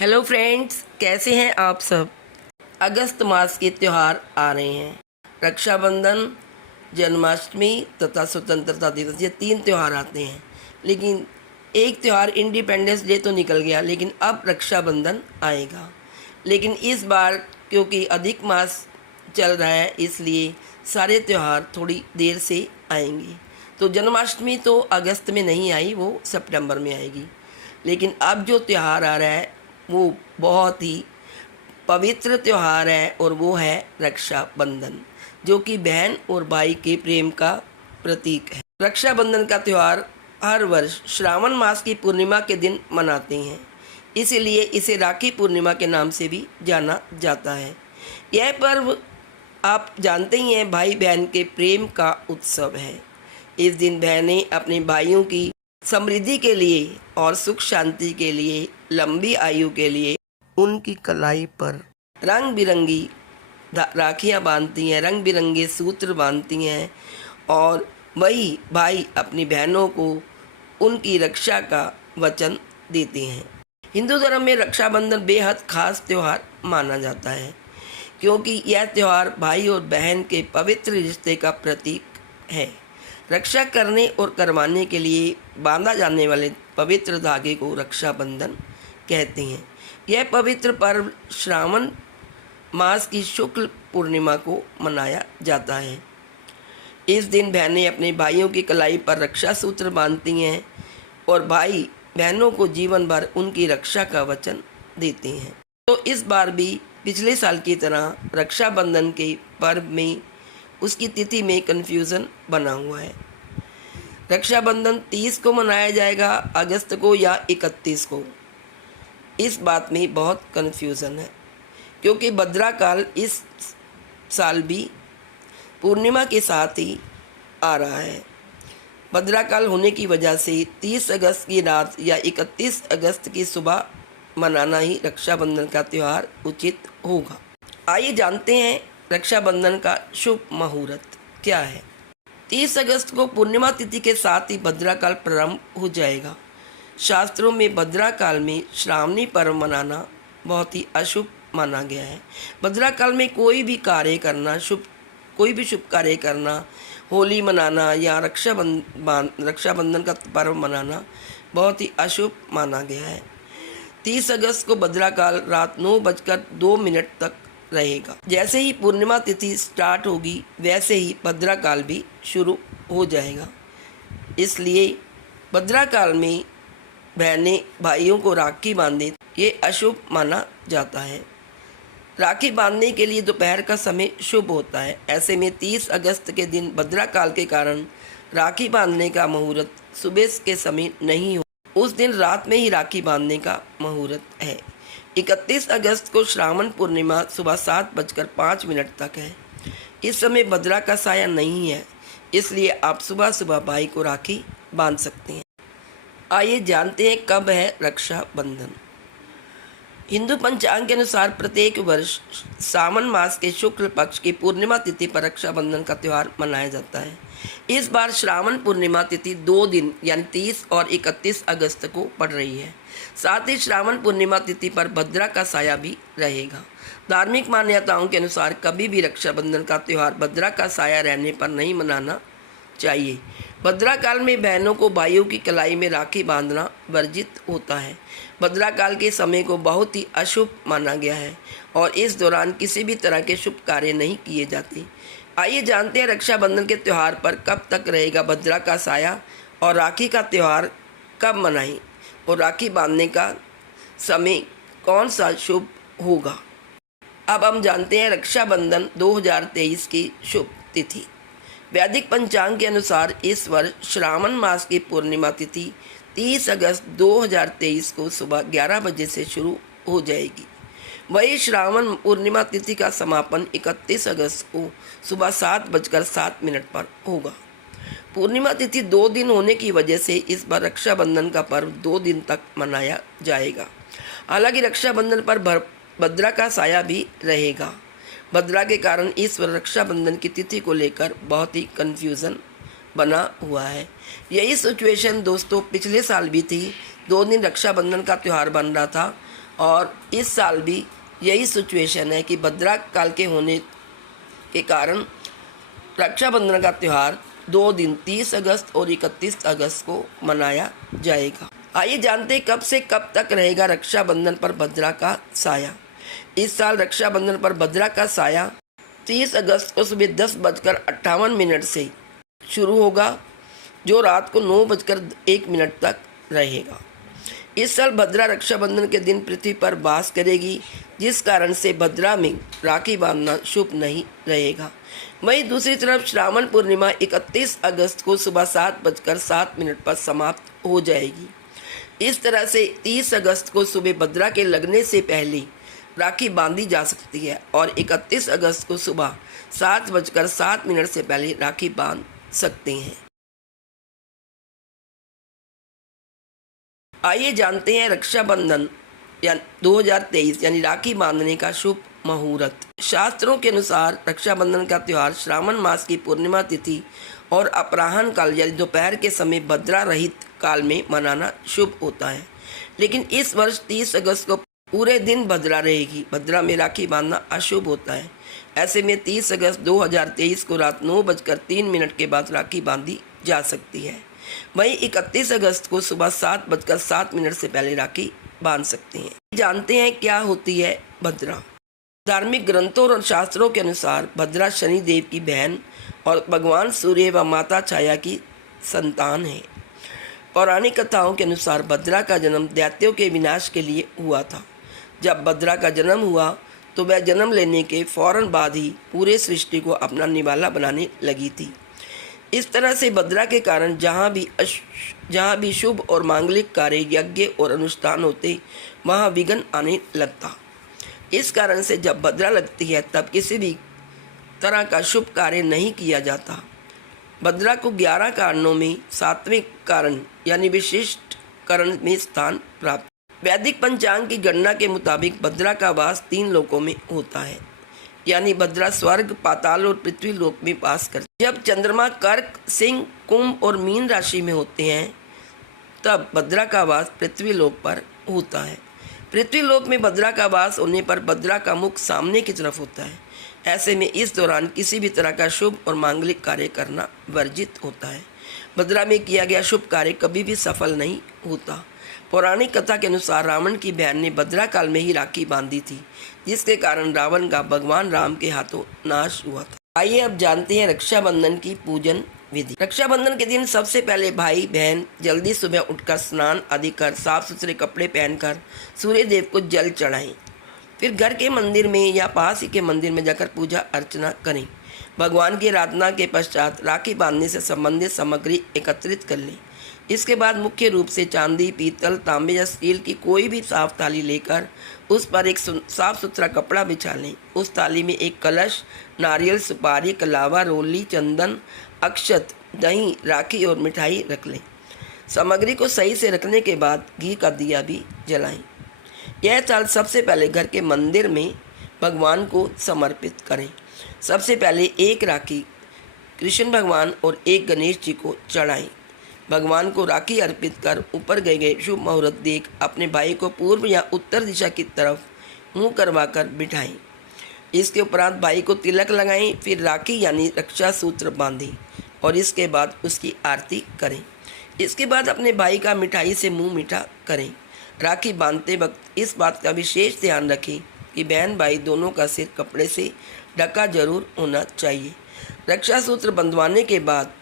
Hello friends, कैसे हैं आप सब। अगस्त मास के त्यौहार आ रहे हैं। रक्षाबंधन, जन्माष्टमी तथा स्वतंत्रता दिवस, ये 3 त्यौहार आते हैं। लेकिन एक त्यौहार इंडिपेंडेंस डे तो निकल गया, लेकिन अब रक्षाबंधन आएगा। लेकिन इस बार क्योंकि अधिक मास चल रहा है, इसलिए सारे त्यौहार थोड़ी देर से आएंगे। तो जन्माष्टमी तो अगस्त में नहीं आई, वो सितंबर में आएगी। लेकिन अब जो त्यौहार आ रहा है वो बहुत ही पवित्र त्यौहार है, और वो है रक्षाबंधन, जो कि बहन और भाई के प्रेम का प्रतीक है। रक्षाबंधन का त्यौहार हर वर्ष श्रावण मास की पूर्णिमा के दिन मनाते हैं, इसीलिए इसे राखी पूर्णिमा के नाम से भी जाना जाता है। यह पर्व आप जानते ही हैं, भाई बहन के प्रेम का उत्सव है। इस दिन बहनें अपने भाइयों की समृद्धि के लिए और सुख शांति के लिए, लंबी आयु के लिए उनकी कलाई पर रंग बिरंगी राखियाँ बांधती हैं, रंग बिरंगे सूत्र बांधती हैं, और वही भाई अपनी बहनों को उनकी रक्षा का वचन देते हैं। हिंदू धर्म में रक्षाबंधन बेहद खास त्यौहार माना जाता है, क्योंकि यह त्यौहार भाई और बहन के पवित्र रिश्ते का प्रतीक है। रक्षा करने और करवाने के लिए बांधा जाने वाले पवित्र धागे को रक्षाबंधन कहते हैं। यह पवित्र पर्व श्रावण मास की शुक्ल पूर्णिमा को मनाया जाता है। इस दिन बहनें अपने भाइयों की कलाई पर रक्षा सूत्र बांधती हैं, और भाई बहनों को जीवन भर उनकी रक्षा का वचन देते हैं। तो इस बार भी पिछले साल की तरह रक्षाबंधन के पर्व में उसकी तिथि में कन्फ्यूज़न बना हुआ है। रक्षाबंधन 30 को मनाया जाएगा, अगस्त को या 31 को। इस बात में बहुत कन्फ्यूज़न है, क्योंकि भद्रा काल इस साल भी पूर्णिमा के साथ ही आ रहा है। भद्रा काल होने की वजह से 30 अगस्त की रात या 31 अगस्त की सुबह मनाना ही रक्षाबंधन का त्यौहार उचित होगा। आइए जानते हैं रक्षाबंधन का शुभ मुहूर्त क्या है। 30 अगस्त को पूर्णिमा तिथि के साथ ही भद्रा काल प्रारंभ हो जाएगा। शास्त्रों में भद्रा काल में श्रावणी पर्व मनाना बहुत ही अशुभ माना गया है। भद्रा काल में कोई भी शुभ कार्य करना, होली मनाना या रक्षाबंधन का पर्व मनाना बहुत ही अशुभ माना गया है। 30 अगस्त को भद्रा काल रात 9:02 तक रहेगा। जैसे ही पूर्णिमा तिथि स्टार्ट होगी, वैसे ही भद्रा काल भी शुरू हो जाएगा। इसलिए भद्रा काल में बहनें भाइयों को राखी बांधें, ये अशुभ माना जाता है। राखी बांधने के लिए दोपहर का समय शुभ होता है। ऐसे में 30 अगस्त के दिन भद्रा काल के कारण राखी बांधने का मुहूर्त सुबह के समय नहीं हो, उस दिन रात में ही राखी बांधने का मुहूर्त है। 31 अगस्त को श्रावण पूर्णिमा सुबह 7:05 तक है। इस समय भद्रा का साया नहीं है, इसलिए आप सुबह सुबह भाई को राखी बांध सकते हैं। आइए जानते हैं कब है रक्षाबंधन। हिंदू पंचांग के अनुसार प्रत्येक वर्ष सावन मास के शुक्ल पक्ष की पूर्णिमा तिथि पर रक्षाबंधन का त्यौहार मनाया जाता है। इस बार श्रावण पूर्णिमा तिथि 2 दिन यानी 30 और 31 अगस्त को पड़ रही है। साथ ही श्रावण पूर्णिमा तिथि पर भद्रा का साया भी रहेगा। धार्मिक मान्यताओं के अनुसार कभी भी रक्षाबंधन का त्यौहार भद्रा का साया रहने पर नहीं मनाना चाहिए। भद्रा काल में बहनों को भाइयों की कलाई में राखी बांधना वर्जित होता है। भद्रा काल के समय को बहुत ही अशुभ माना गया है, और इस दौरान किसी भी तरह के शुभ कार्य नहीं किए जाते। आइए जानते हैं रक्षाबंधन के त्यौहार पर कब तक रहेगा भद्रा का साया, और राखी का त्यौहार कब मनाएं, और राखी बांधने का समय कौन सा शुभ होगा। अब हम जानते हैं रक्षाबंधन 2023 की शुभ तिथि। वैदिक पंचांग के अनुसार इस वर्ष श्रावण मास की पूर्णिमा तिथि 30 अगस्त 2023 को सुबह 11 बजे से शुरू हो जाएगी। वही श्रावण पूर्णिमा तिथि का समापन 31 अगस्त को सुबह 7:07 पर होगा। पूर्णिमा तिथि 2 दिन होने की वजह से इस बार रक्षाबंधन का पर्व 2 दिन तक मनाया जाएगा। हालांकि रक्षाबंधन पर भद्रा का साया भी रहेगा। भद्रा के कारण इस वर्ष रक्षाबंधन की तिथि को लेकर बहुत ही कन्फ्यूज़न बना हुआ है। यही सिचुएशन दोस्तों पिछले साल भी थी। 2 दिन रक्षाबंधन का त्यौहार बन रहा था, और इस साल भी यही सिचुएशन है कि भद्रा काल के होने के कारण रक्षाबंधन का त्यौहार 2 दिन 30 अगस्त और 31 अगस्त को मनाया जाएगा। आइए जानते हैं कब से कब तक रहेगा रक्षाबंधन पर भद्रा का साया। इस साल रक्षाबंधन पर भद्रा का साया 30 अगस्त को सुबह 10:58 से शुरू होगा, जो रात को 9:01 तक रहेगा। इस साल भद्रा रक्षाबंधन के दिन पृथ्वी पर वास करेगी, जिस कारण से भद्रा में राखी बांधना शुभ नहीं रहेगा। वहीं दूसरी तरफ श्रावण पूर्णिमा 31 अगस्त को सुबह 7:07 पर समाप्त हो जाएगी। इस तरह से 30 अगस्त को सुबह भद्रा के लगने से पहले राखी बांधी जा सकती है और 31 अगस्त को सुबह 7:07 से पहले राखी बांध सकते हैं। आइए जानते हैं रक्षाबंधन या 2023 यानी राखी बांधने का शुभ मुहूर्त। शास्त्रों के अनुसार रक्षाबंधन का त्यौहार श्रावण मास की पूर्णिमा तिथि और अपराह्न काल यानी दोपहर के समय भद्रा रहित काल में मनाना शुभ होता है, लेकिन इस वर्ष 30 अगस्त को पूरे दिन भद्रा रहेगी। भद्रा में राखी बांधना अशुभ होता है। ऐसे में 30 अगस्त 2023 को रात 9:03 के बाद राखी बांधी जा सकती है। वहीं 31 अगस्त को सुबह 7:07 से पहले राखी बांध सकते हैं। जानते हैं क्या होती है भद्रा। धार्मिक ग्रंथों और शास्त्रों के अनुसार भद्रा शनि देव की बहन और भगवान सूर्य व माता छाया की संतान है। पौराणिक कथाओं के अनुसार भद्रा का जन्म दैत्यों के विनाश के लिए हुआ था। जब भद्रा का जन्म हुआ तो वह जन्म लेने के फौरन बाद ही पूरे सृष्टि को अपना निवाला बनाने लगी थी। इस तरह से भद्रा के कारण जहाँ भी शुभ और मांगलिक कार्य, यज्ञ और अनुष्ठान होते वहाँ विघ्न आने लगता। इस कारण से जब भद्रा लगती है तब किसी भी तरह का शुभ कार्य नहीं किया जाता। भद्रा को 11 कारणों में 7वें कारण यानी विशिष्ट करण में स्थान प्राप्त। वैदिक पंचांग की गणना के मुताबिक भद्रा का वास 3 लोकों में होता है, यानी भद्रा स्वर्ग, पाताल और पृथ्वी लोक में वास करती है। जब चंद्रमा कर्क, सिंह, कुंभ और मीन राशि में होते हैं तब भद्रा का वास पृथ्वी लोक पर होता है। पृथ्वी लोक में भद्रा का वास होने पर भद्रा का मुख सामने की तरफ होता है। ऐसे में इस दौरान किसी भी तरह का शुभ और मांगलिक कार्य करना वर्जित होता है। भद्रा में किया गया शुभ कार्य कभी भी सफल नहीं होता। पौराणिक कथा के अनुसार रावण की बहन ने भद्रा काल में ही राखी बांधी थी, जिसके कारण रावण का भगवान राम के हाथों नाश हुआ था। आइए अब जानते हैं रक्षाबंधन की पूजन विधि। रक्षाबंधन के दिन सबसे पहले भाई बहन जल्दी सुबह उठकर स्नान आदि कर साफ सुथरे कपड़े पहनकर सूर्य देव को जल चढ़ाएं। फिर घर के मंदिर में या पास ही के मंदिर में जाकर पूजा अर्चना करें। भगवान की आराधना के पश्चात राखी बांधने से संबंधित सामग्री एकत्रित कर लें। इसके बाद मुख्य रूप से चांदी, पीतल, तांबे या स्टील की कोई भी साफ थाली लेकर उस पर एक साफ सुथरा कपड़ा बिछा लें। उस थाली में एक कलश, नारियल, सुपारी, कलावा, रोली, चंदन, अक्षत, दही, राखी और मिठाई रख लें। सामग्री को सही से रखने के बाद घी का दिया भी जलाएं। यह चाल सबसे पहले घर के मंदिर में भगवान को समर्पित करें। सबसे पहले एक राखी कृष्ण भगवान और एक गणेश जी को चढ़ाएं। भगवान को राखी अर्पित कर ऊपर गए शुभ मुहूर्त देख अपने भाई को पूर्व या उत्तर दिशा की तरफ मुंह करवाकर बिठाएं। इसके उपरांत भाई को तिलक लगाएं, फिर राखी यानी रक्षा सूत्र बांधें और इसके बाद उसकी आरती करें। इसके बाद अपने भाई का मिठाई से मुंह मीठा करें। राखी बांधते वक्त इस बात का विशेष ध्यान रखें कि बहन भाई दोनों का सिर कपड़े से ढका जरूर होना चाहिए। रक्षा सूत्र बंधवाने के बाद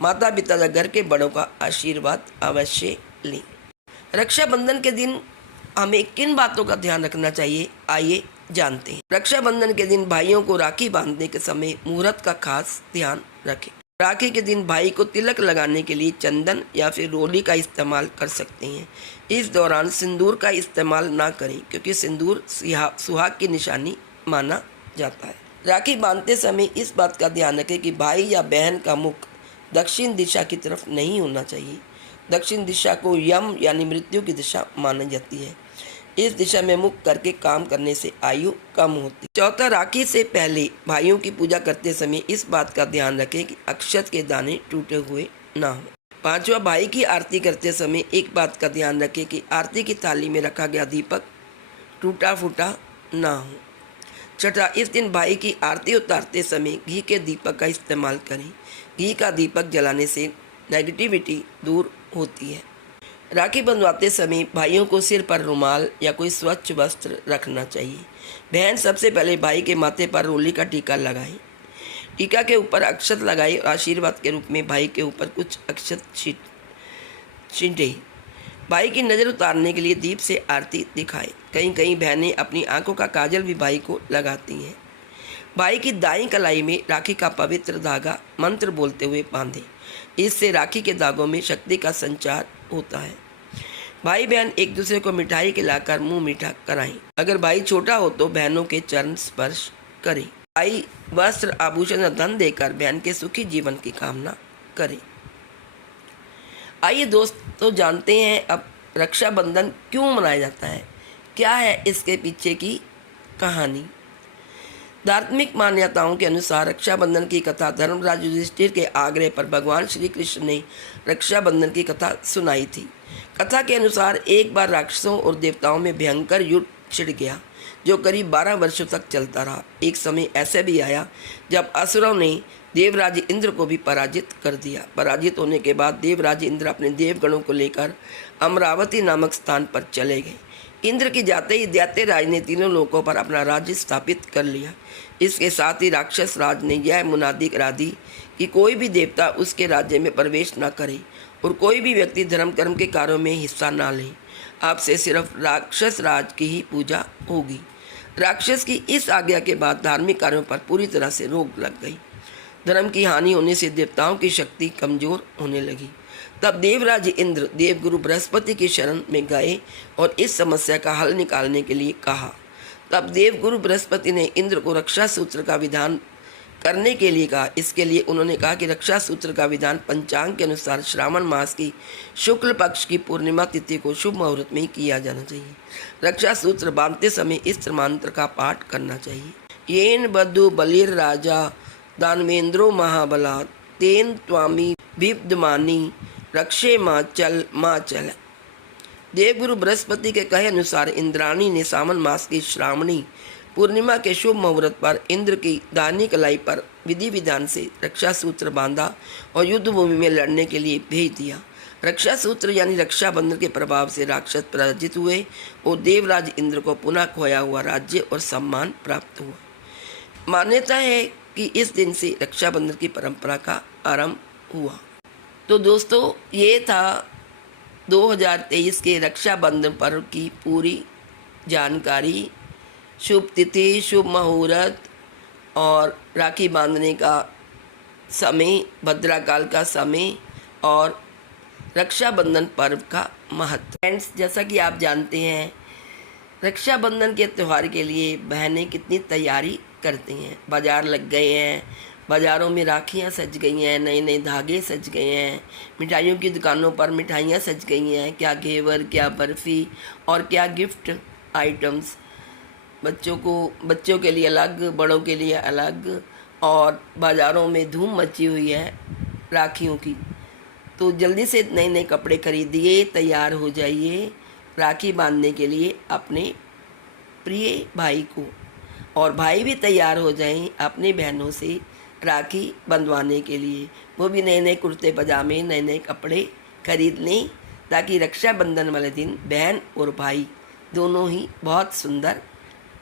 माता पिता या घर के बड़ों का आशीर्वाद अवश्य लें। रक्षाबंधन के दिन हमें किन बातों का ध्यान रखना चाहिए, आइए जानते हैं। रक्षाबंधन के दिन भाइयों को राखी बांधने के समय मुहूर्त का खास ध्यान रखें। राखी के दिन भाई को तिलक लगाने के लिए चंदन या फिर रोली का इस्तेमाल कर सकते हैं। इस दौरान सिंदूर का इस्तेमाल ना करें, क्योंकि सिंदूर सुहाग की निशानी माना जाता है। राखी बांधते समय इस बात का ध्यान रखें कि भाई या बहन का मुख दक्षिण दिशा की तरफ नहीं होना चाहिए। दक्षिण दिशा को यम यानी मृत्यु की दिशा मानी जाती है। इस दिशा में मुख करके काम करने से आयु कम होती। चौथा, राखी से पहले भाइयों की पूजा करते समय इस बात का ध्यान रखें कि अक्षत के दाने टूटे हुए ना हो। पांचवा, भाई की आरती करते समय एक बात का ध्यान रखें कि आरती की थाली में रखा गया दीपक टूटा फूटा ना हो। छठा, इस दिन भाई की आरती उतारते समय घी के दीपक का इस्तेमाल करें। घी का दीपक जलाने से नेगेटिविटी दूर होती है। राखी बंधवाते समय भाइयों को सिर पर रुमाल या कोई स्वच्छ वस्त्र रखना चाहिए। बहन सबसे पहले भाई के माथे पर रोली का टीका लगाए। टीका के ऊपर अक्षत लगाए और आशीर्वाद के रूप में भाई के ऊपर कुछ अक्षत छींटे। भाई की नज़र उतारने के लिए दीप से आरती दिखाए। कहीं कहीं बहनें अपनी आंखों का काजल भी भाई को लगाती हैं। भाई की दाईं कलाई में राखी का पवित्र धागा मंत्र बोलते हुए बांधे। इससे राखी के धागों में शक्ति का संचार होता है। भाई बहन एक दूसरे को मिठाई खिलाकर मुंह मीठा कराएं। अगर भाई छोटा हो तो बहनों के चरण स्पर्श करें। भाई वस्त्र आभूषण और धन देकर बहन के सुखी जीवन की कामना करें। आइए दोस्तों जानते हैं अब रक्षाबंधन क्यों मनाया जाता है, क्या है इसके पीछे की कहानी। धार्मिक मान्यताओं के अनुसार रक्षाबंधन की कथा धर्मराज युधिष्ठिर के आग्रह पर भगवान श्री कृष्ण ने रक्षाबंधन की कथा सुनाई थी। कथा के अनुसार एक बार राक्षसों और देवताओं में भयंकर युद्ध छिड़ गया जो करीब 12 वर्षों तक चलता रहा। एक समय ऐसे भी आया जब असुरों ने देवराज इंद्र को भी पराजित कर दिया। पराजित होने के बाद देवराज इंद्र अपने देवगणों को लेकर अमरावती नामक स्थान पर चले गए। इंद्र की जाते ही दैत्यराज ने तीनों लोकों पर अपना राज्य स्थापित कर लिया। इसके साथ ही राक्षस राज ने यह मुनादी करा दी कि कोई भी देवता उसके राज्य में प्रवेश न करे और कोई भी व्यक्ति धर्म कर्म के कार्यों में हिस्सा न ले। अब से सिर्फ राक्षस राज की ही पूजा होगी। राक्षस की इस आज्ञा के बाद धार्मिक कार्यों पर पूरी तरह से रोक लग गई। धर्म की हानि होने से देवताओं की शक्ति कमजोर होने लगी। तब देवराज इंद्र देवगुरु बृहस्पति की शरण में गए और इस समस्या का हल निकालने के लिए कहा। तब देवगुरु बृहस्पति ने इंद्र को रक्षा सूत्र का विधान करने के लिए कहा। इसके लिए उन्होंने कहा कि रक्षा सूत्र का विधान पंचांग के अनुसार श्रावण मास की शुक्ल पक्ष की पूर्णिमा तिथि को शुभ मुहूर्त में ही किया जाना चाहिए। रक्षा सूत्र बांधते समय इस मंत्र का पाठ करना चाहिए। येन बद्धु बलिर राजा दानवेंद्रो महाबला तेन त्वामी विद्यमानी रक्षे माँ चल। देवगुरु बृहस्पति के कहे अनुसार इंद्राणी ने सावन मास की श्रावणी पूर्णिमा के शुभ मुहूर्त पर इंद्र की दाहिनी कलाई पर विधि विधान से रक्षा सूत्र बांधा और युद्ध भूमि में लड़ने के लिए भेज दिया। रक्षा सूत्र यानी रक्षाबंधन के प्रभाव से राक्षस पराजित हुए और देवराज इंद्र को पुनः खोया हुआ राज्य और सम्मान प्राप्त हुआ। मान्यता है कि इस दिन से रक्षाबंधन की परंपरा का आरंभ हुआ। तो दोस्तों ये था 2023 के रक्षाबंधन पर्व की पूरी जानकारी। शुभ तिथि, शुभ मुहूर्त और राखी बांधने का समय, भद्राकाल का समय और रक्षाबंधन पर्व का महत्व। फ्रेंड्स, जैसा कि आप जानते हैं रक्षाबंधन के त्यौहार के लिए बहनें कितनी तैयारी करती हैं। बाज़ार लग गए हैं, बाज़ारों में राखियाँ सज गई हैं, नए नए धागे सज गए हैं, मिठाइयों की दुकानों पर मिठाइयाँ सज गई हैं, क्या घेवर, क्या बर्फ़ी और क्या गिफ्ट आइटम्स। बच्चों के लिए अलग, बड़ों के लिए अलग, और बाज़ारों में धूम मची हुई है राखियों की। तो जल्दी से नए नए कपड़े खरीदिए, तैयार हो जाइए राखी बांधने के लिए अपने प्रिय भाई को, और भाई भी तैयार हो जाएं अपनी बहनों से राखी बंधवाने के लिए। वो भी नए नए कुर्ते पजामे, नए नए कपड़े खरीद लें ताकि रक्षाबंधन वाले दिन बहन और भाई दोनों ही बहुत सुंदर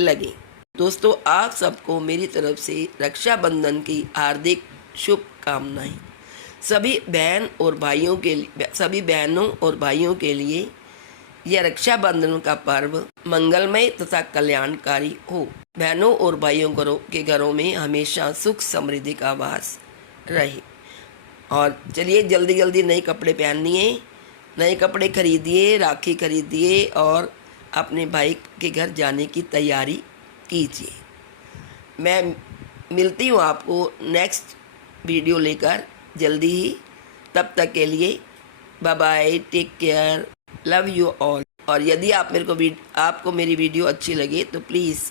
लगे। दोस्तों, आप सबको मेरी तरफ से रक्षाबंधन की हार्दिक शुभकामनाएं। सभी बहनों और भाइयों के लिए यह रक्षाबंधन का पर्व मंगलमय तथा कल्याणकारी हो। बहनों और भाइयों के घरों में हमेशा सुख समृद्धि का वास रहे। और चलिए जल्दी जल्दी नए कपड़े पहनिए, नए कपड़े खरीदिए, राखी खरीदिए और अपने भाई के घर जाने की तैयारी कीजिए। मैं मिलती हूँ आपको नेक्स्ट वीडियो लेकर जल्दी ही। तब तक के लिए bye bye, take care, love you all. और यदि आपको मेरी वीडियो अच्छी लगे तो प्लीज़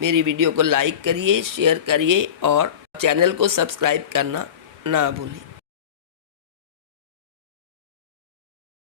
मेरी वीडियो को लाइक करिए, शेयर करिए और चैनल को सब्सक्राइब करना ना भूलें।